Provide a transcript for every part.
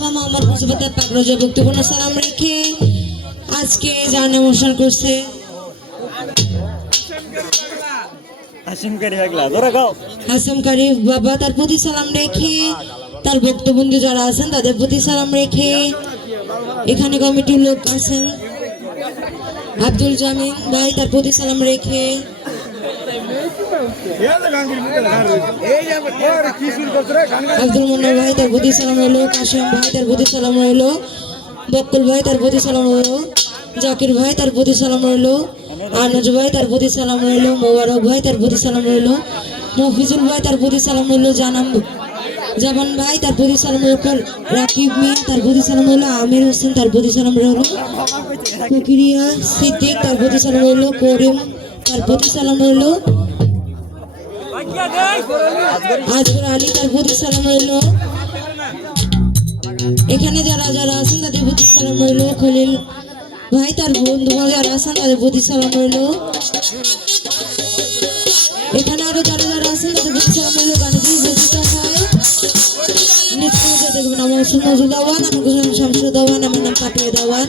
মোহাম্মদ মুজিবুদ্দার পাকরজা বক্তব্য সালাম রেখে আজকে অনুষ্ঠান করছে? হাসিম কারিফ বাবা তার প্রতি সালাম রেখে তার বক্তবন্ধু যারা আছেন তাদের প্রতি সালাম রেখে এখানে কমিটির লোক আছেন। আব্দুল জামিন ভাই তার প্রতি সালাম রেখে আব্দুল মুন্না ভাই তার প্রতি সালাম কাশেম ভাই তার প্রতি সালাম বকুল ভাই তার প্রতি সালাম রইল জাকির ভাই তার প্রতি সালাম রইল আনোজ ভাই ভাই তার প্রতি সালাম রইল মফিজুল ভাই তার প্রতি সালাম রইল জানাম জামান ভাই তার প্রতি সালাম রইল রাকিব মিয়া তার প্রতি সালাম রইল আমির হোসেন তার প্রতি সালাম কুকিরিয়া সিদ্দিক তার প্রতি সালাম রইল করিম তার প্রতি সালাম রইল আজগর আলী তার প্রতি সালাম রইল এখানে যারা যারা আছেন তাদের প্রতি সালাম রইল খলিল ভাই, তার বন্ধু যারা আছেন তাদের প্রতি সালাম রইল এখানে আরও যারা যারা আছেন তাদের প্রতি সালাম রইল দেখবেন আমার সুন্দর দেওয়ান আমার শামসুর দেওয়ান, আমার নাম পাটিয়া দেওয়ান।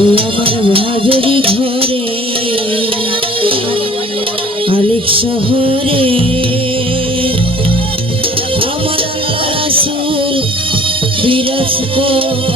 আমার ভাগরি ঘরে আলিক শহরে। আমার রাসূল বিরাজ করে